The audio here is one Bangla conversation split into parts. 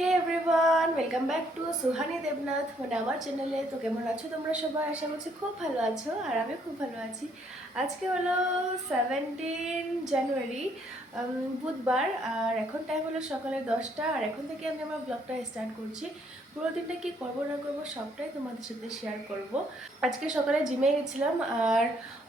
Hey everyone welcome back to Suhani Debnath মানে আমার চ্যানেলে তো কেমন আছো তোমরা সবাই? আশা করছি খুব ভালো আছো আর আমি খুব ভালো আছি। আজকে হলো সেভেন্টিন জানুয়ারি বুধবার আর এখন টাইম হলো সকালে দশটা। আর এখন থেকে আমি আমার ব্লগটা স্টার্ট করছি। পুরো দিনটা কি করব না করব সবটাই তোমাদের সাথে শেয়ার করব। আজকে সকালে জিমে গেছিলাম আর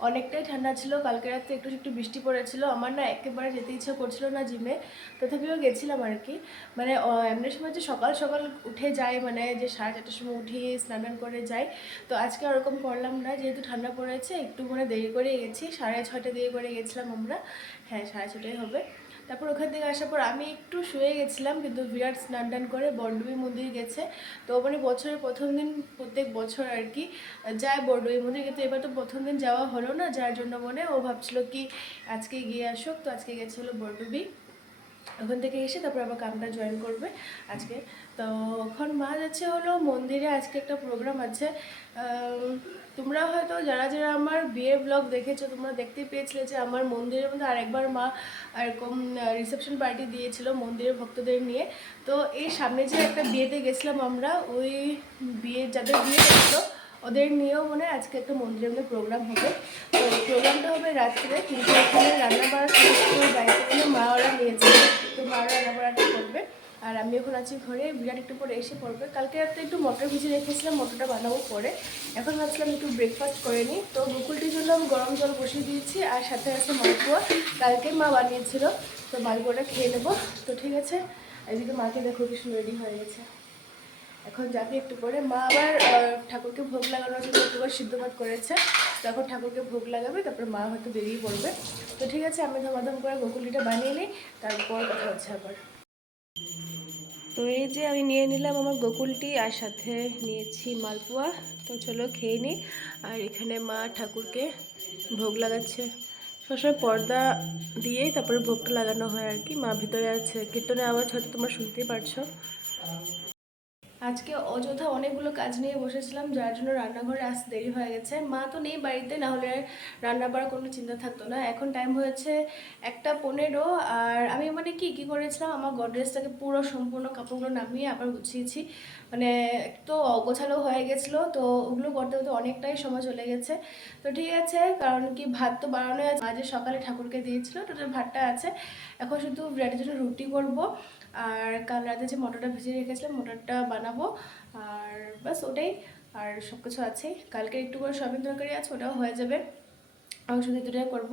অনেকটাই ঠান্ডা ছিল, কালকে রাতে একটু একটু বৃষ্টি পড়েছিল। আমার না একেবারে যেতে ইচ্ছা করছিল না জিমে তথাপিও গেছিলাম আর কি। মানে এমনি সময় যে সকাল সকাল উঠে যাই মানে যে সাড়ে চারটার সময় উঠি, স্নান করে যাই, তো আজকে ওরকম করলাম না। যেহেতু ঠান্ডা পড়েছে, একটু মানে দেরি করে গেছি, সাড়ে ছয়টা দেরি করে গেছিলাম আমরা। হ্যাঁ সাড়ে ছটাই হবে। তারপর ওখান থেকে আসার পর আমি একটু শুয়ে গেছিলাম, কিন্তু বিরাট স্নান টান করে বরডুবি মন্দির গেছে। তো মানে বছরের প্রথম দিন, প্রত্যেক বছর আর কি যায় বরডুবি মন্দির, কিন্তু এবার তো প্রথম দিন যাওয়া হলো না, যার জন্য মনে ও ভাবছিল কি আজকে গিয়ে আসুক। তো আজকে গেছিল বরডুবি ওখান থেকে এসে তারপর আবার কামটা জয়েন করবে আজকে। তো এখন মা যাচ্ছে হলো মন্দিরে, আজকে একটা প্রোগ্রাম আছে তোমরা হয়তো যারা যারা আমার বিয়ের ব্লগ দেখেছ, তোমরা দেখতে পেয়েছিলে যে আমার মন্দিরের মধ্যে আরেকবার মা এরকম রিসেপশন পার্টি দিয়েছিল মন্দিরের ভক্তদের নিয়ে। তো এই সামনে যে একটা বিয়েতে গেছিলাম আমরা, ওই বিয়ে, যাদের বিয়ে গেছিল ওদের নিয়েও মনে আজকে একটা মন্দিরের মধ্যে প্রোগ্রাম হবে। তো প্রোগ্রামটা হবে রাত্রে, কিন্তু এখানে রান্না সমস্ত দায়িত্ব মা ওরা নিয়েছে তো মা ওরা রান্না বাড়াটা করবে। আর আমি এখন আছি ঘরে, বিরাট একটু পরে এসে পড়বে। কালকে রাতে একটু মটর ভিজে রেখেছিলাম, মটরটা বানাবো পরে। এখন ভাবছিলাম একটু ব্রেকফাস্ট করে নিই। তো বকুলটির জন্য আমি গরম জল বসিয়ে দিয়েছি আর সাথে আছে মালপোয়া কালকে মা বানিয়েছিল, তো মালপোয়াটা খেয়ে নেব। তো ঠিক আছে, এদিকে মাকে দেখো কিছু রেডি হয়ে গেছে। এখন যাবি একটু পরে। মা আবার ঠাকুরকে ভোগ লাগানোর জন্য একটু করে সিদ্ধ ভাত করেছে। তখন ঠাকুরকে ভোগ লাগাবে, তারপর মা হয়তো বেরিয়ে পড়বে। তো ঠিক আছে, আমি ধমাধম করে গোকুলিটা বানিয়ে নিই, তারপর কথা হচ্ছে আবার। তো এই যে আমি নিয়ে নিলাম আমার গোকুলটি আর সাথে নিয়েছি মালপোয়া। তো চলো খেয়ে নিই। আর এখানে মা ঠাকুরকে ভোগ লাগাচ্ছে। সবসময় পর্দা দিয়েই তারপরে ভোগটা লাগানো হয় আর কি। মা ভিতরে আছে। কীর্তনে আওয়াজ হয়তো তোমরা শুনতেই পারছ। আজকে অযথা অনেকগুলো কাজ নিয়ে বসেছিলাম, যার জন্য রান্নাঘরে আসতে দেরি হয়ে গেছে। মা তো নেই বাড়িতে, না হলে রান্না করার কোনো চিন্তা থাকতো না। এখন টাইম হয়েছে একটা পনেরো, আর আমি মানে কি কি করেছিলাম, আমার গডরেজটাকে পুরো সম্পূর্ণ কাপড়গুলো নামিয়ে আবার গুছিয়েছি। মানে তো অগোছালো হয়ে গেছিল, তো ওগুলো করতে করতে অনেকটাই সময় চলে গেছে। তো ঠিক আছে, কারণ কি, ভাত তো বানানো আছে। আজ সকালে ঠাকুরকে দিয়েছিল টোটাল ভাতটা আছে। এখন শুধু ব্রেডের জন্য রুটি করব। আর কাল রাতে যে মটরটা ভিজিয়ে রেখেছিলাম, মটরটা বানাবো। আর বাস ওটাই। আর সব কিছু আছে। কালকে একটু করে সয়াবিন তরকারি আছে, ওটাও হয়ে যাবে। আমি শুধু দুটাই করব।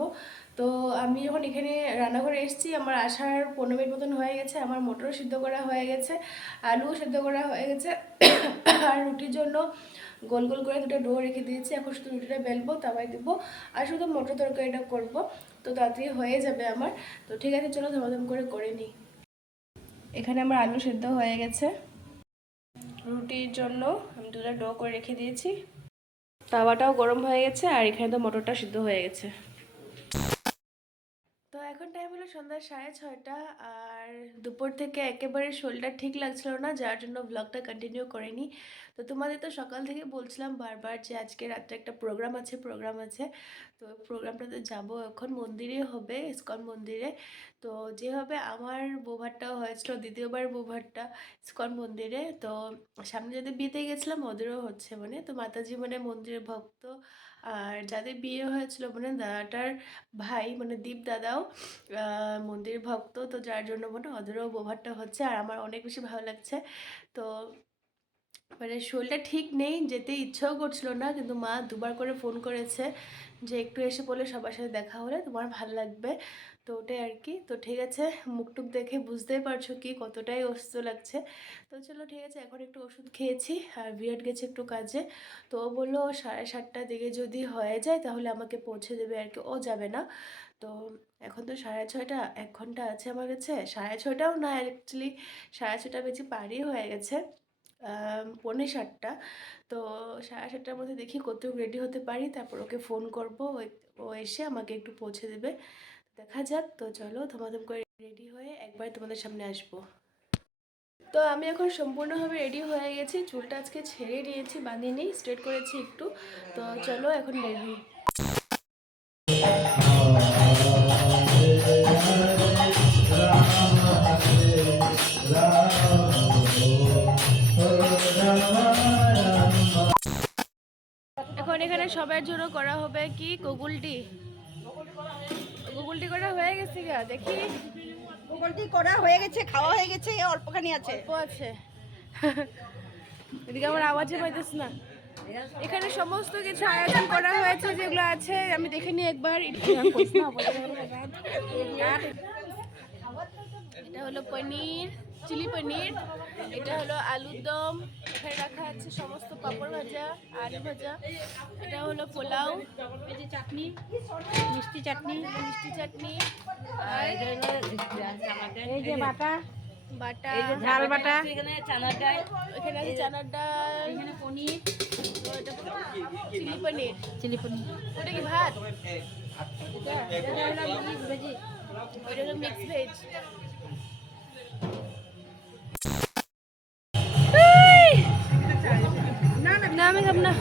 তো আমি যখন এখানে রান্নাঘরে এসেছি, আমার আসার পনেরো মিনিট মতন হয়ে গেছে। আমার মটরও সিদ্ধ করা হয়ে গেছে, আলুও সিদ্ধ করা হয়ে গেছে। আর রুটির জন্য গোল গোল করে দুটো ডো রেখে দিয়েছি। এখন শুধু রুটিটা বেলবো তাওয়াই দেবো। আর শুধু মটর তরকারিটা করব। তো তাড়াতাড়ি হয়ে যাবে আমার। তো ঠিক আছে, চলো ধমাধম করে করে নিই। এখানে আমার আলু সেদ্ধ হয়ে গেছে। রুটির জন্য আমি দুটা ডো করে রেখে দিয়েছি। তাওয়াটাও গরম হয়ে গেছে আর এখানে তো মটরটা সিদ্ধ হয়ে গেছে তো এখন টাইম হলো সন্ধ্যা সাড়ে ছয়টা আর দুপুর থেকে একেবারে শরীরটা ঠিক লাগছিল না, যার জন্য ব্লগটা কন্টিনিউ করিনি। তো তোমাদের তো সকাল থেকে বলছিলাম বারবার যে আজকে রাত্রে একটা প্রোগ্রাম আছে প্রোগ্রাম আছে। তো প্রোগ্রামটাতে যাব এখন। মন্দিরে হবে, ইস্কন মন্দিরে। তো যেভাবে আমার বৌভাতটাও হয়েছিল, দ্বিতীয়বার বোভারটা ইস্কন মন্দিরে। তো সামনে যাদের বিয়েতে গেছিলাম, ওদেরও হচ্ছে মানে। তো মাতাজি মানে মন্দিরের ভক্ত। আর যাদের বিয়ে হয়েছিল মানে দাদাটার ভাই মানে দীপ দাদাও মন্দির ভক্ত, তো যার জন্য মানে ওদেরও বোভারটা হচ্ছে। আর আমার অনেক বেশি ভালো লাগছে। তো মানে শরীরটা ঠিক নেই, যেতে ইচ্ছাও করছিল না, কিন্তু মা দুবার করে ফোন করেছে যে একটু এসে বলে সবার সাথে দেখা হলে তোমার ভালো লাগবে। তো ওটাই আর কি। তো ঠিক আছে মুখটুক দেখে বুঝতেই পারছ কি কতটাই অসুস্থ লাগছে। তো চলো ঠিক আছে, এখন একটু ওষুধ খেয়েছি আর বিরাট গেছে একটু কাজে। তো ও বলল সাড়ে সাতটার দিকে যদি হয়ে যায় তাহলে আমাকে পৌঁছে দেবে আর কি। ও যাবে না। তো এখন তো সাড়ে ছয়টা, এক ঘণ্টা আছে আমার কাছে। সাড়ে ছয়টাও না অ্যাকচুয়ালি সাড়ে ছটা বেশি পারই হয়ে গেছে। পৌনে সাতটা। তো সাড়ে সাতটার মধ্যে দেখি কতটুকু রেডি হতে পারি। তারপর ওকে ফোন করব। ও এসে আমাকে একটু পৌঁছে দেবে। দেখা যাক। তো চলো ধমাধম করে রেডি হয়ে একবার তোমাদের সামনে আসব। তো আমি এখন সম্পূর্ণভাবে রেডি হয়ে গেছি। চুলটা আজকে ছেড়ে নিয়েছি বাঁধিয়ে নিই স্ট্রেট করেছি একটু। তো চলো এখন রেডি হই। এখন এখানে সবার জন্য করা হবে কি গুগলটি গুগলটি করা হয়ে গেছে গা দেখি। গুগলটি করা হয়ে গেছে খাওয়া হয়ে গেছে অল্পখানি আছে। অল্প আছে। এদিকে আমার আওয়াজে পাইতেছ না। এখানে সমস্ত কিছু আয়োজন করা হয়েছে যেগুলো আছে আমি দেখে নিই একবার। হলো পনির চিলি পনির এটা হলো আলুর দম এখানে রাখা আছে সমস্ত পাপড় ভাজা আলু ভাজা এটা হলো পোলাও চাটনি মিষ্টি চাটনি মিষ্টি চাটনি আর এই যে বাটা বাটা ঝাল বাটা এখানে আছে চানার ডাল এখানে পনির চিলি পনির চিলি পনির। ওটা কি ভাত? এটা হলো মিক্স ভেজি ওইটা হলো মিক্স ভেজ না আমি খাব না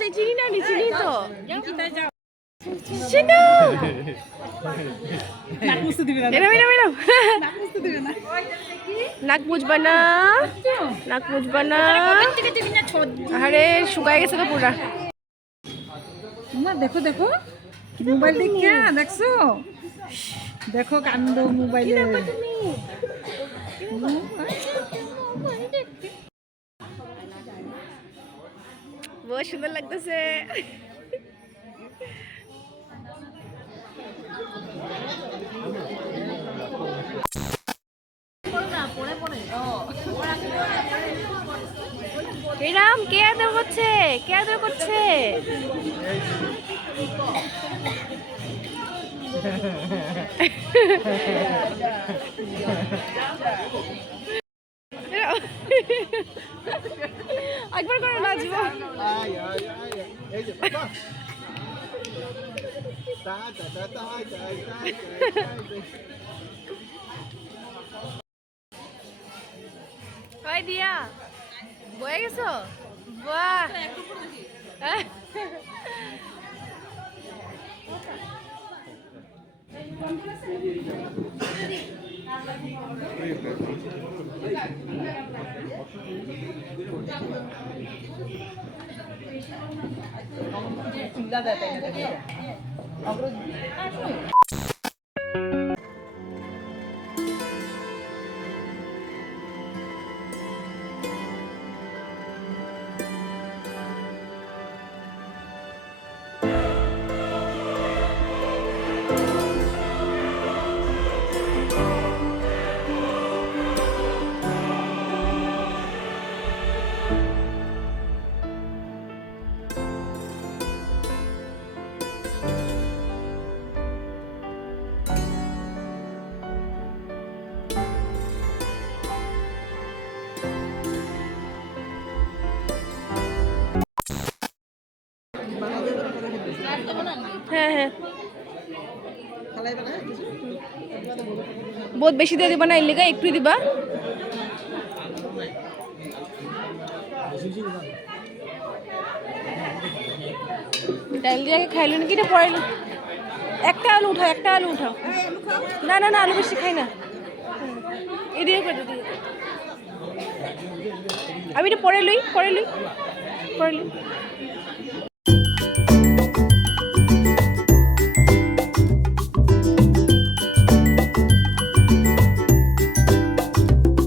চাই চিনি না আমি চিনি তো। চিনো। এরম এরম এরম। নাক মুজবা না। নাক মুজবা না। আরে শুকায় গেছে তো পুরা। দেখো দেখো। মোবাইল দেখে দেখছ? দেখো কান্দ মোবাইলে। বহুত সুন্দর লাগতেছে। এরাম কে আদর করছে? কে আদর করছে? একবার করে নাচবো দিয়া বয়ে গেছো বাহ আহ। হ্যাঁ হ্যাঁ। বহুত বেশি দিয়ে দিবা না এর লেগে একটু দিবা। ডাল দিয়ে আগে খাইলো নাকি? এটা পড়াইলো। একটা আলু উঠাও একটা আলু উঠাও। না না না আলু বেশি খাই না। এদিকে করে দিও। আমি এটা পরে লই পরে লই পরে লই।